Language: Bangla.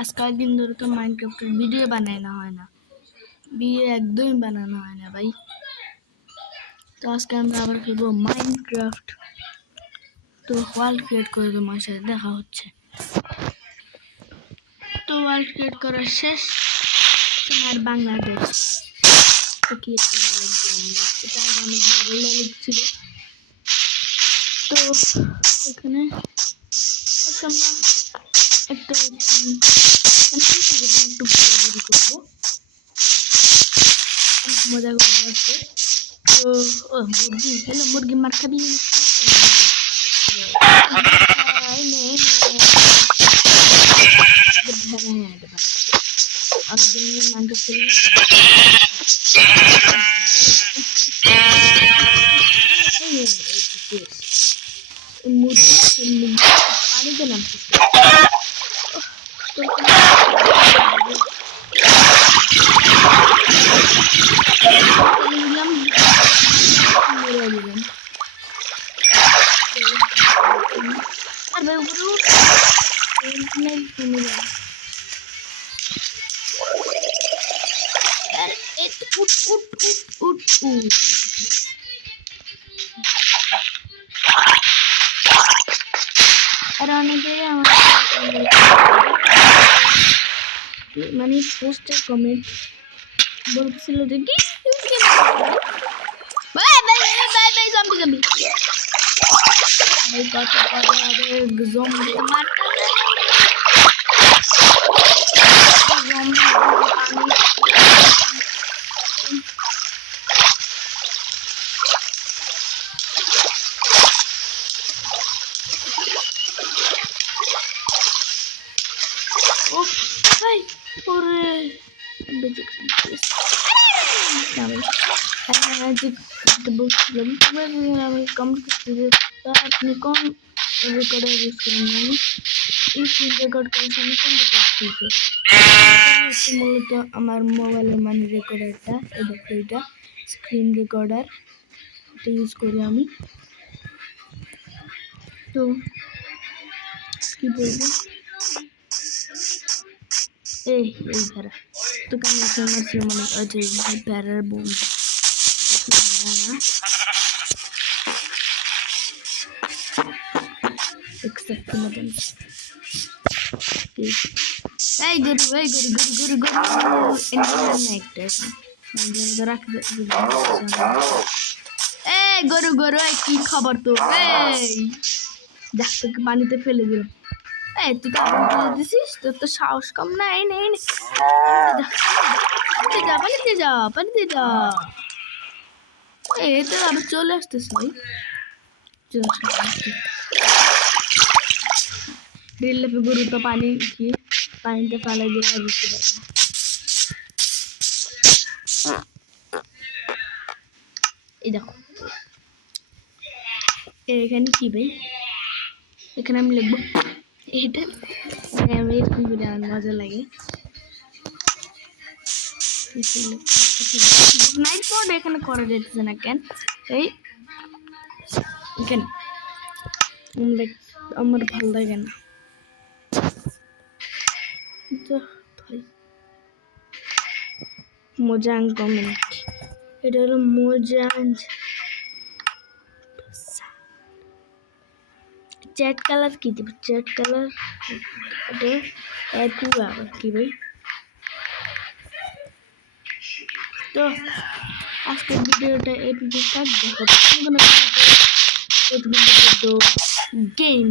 আজকাল দিন ধরে তো মাইনক্রাফটের ভিডিও বানানো হয় না, ভিডিও একদমই বানানো হয় না ভাই। তো আজকে আমরা আবার খেলবো মাইনক্রাফট। তো ওয়ার্ল্ড ক্রিয়েট করে তোমার সাথে দেখা হচ্ছে। তো ওয়ার্ল্ড ক্রিয়েট করা শেষ, তোমার বাংলাদেশ কি একটা ডায়লগ দিলাম, এটা অনেক বড় ডায়লগ ছিল। তো এখানে আমরা একটা একটু ঘোরাঘুরি করবো, অনেক মজা করবো আজকে। তো মুরগি, হ্যালো মুরগি, মার খাবি? পানিতে নামছিস আর অনেকে মানে পোস্টে কমেন্ট বলছিল যে কি আপনি কোন রেকর্ডার ইউজ করেন? এই স্ক্রিন রেকর্ড করার আমি কোন রেকর্ড মূলত আমার মোবাইলের মানে রেকর্ডারটা, এই দেখো এটা স্ক্রিন রেকর্ডার, এটা ইউজ করি আমি। তো কি বলবো, এই ধারা তো কেন আমার মনে আছে প্যারার বোন except mutton. Hey, guru. Hey, guru, কি খবর তো? এই দেখ তোকে পানিতে ফেলে দিল। এই তুই তো আবার দিছিস, তোর তো সাহস কম না। এই নে পানিতে যা। এই তো আবার চলে আসতেছে ভাই, রিল पे गुरु तो पानी की पानी तो फाला दिया है उसके बाद ये देखो এখানে কি ভাই, এখানে আমি লিখবো এটা আমি কি বলে মজা লাগে নাইট মোড এখানে করা যাচ্ছে না কেন? এই কেন আমার ভালো লাগে না ভাই। মোজাং কমেন্ট, এটা হলো মোজাং চ্যাট কালার। কি দেব চ্যাট কালার? এটা একটু আবার কি ভাই। তো আজকের ভিডিওটা এই পর্যন্ত থাকবে, গেম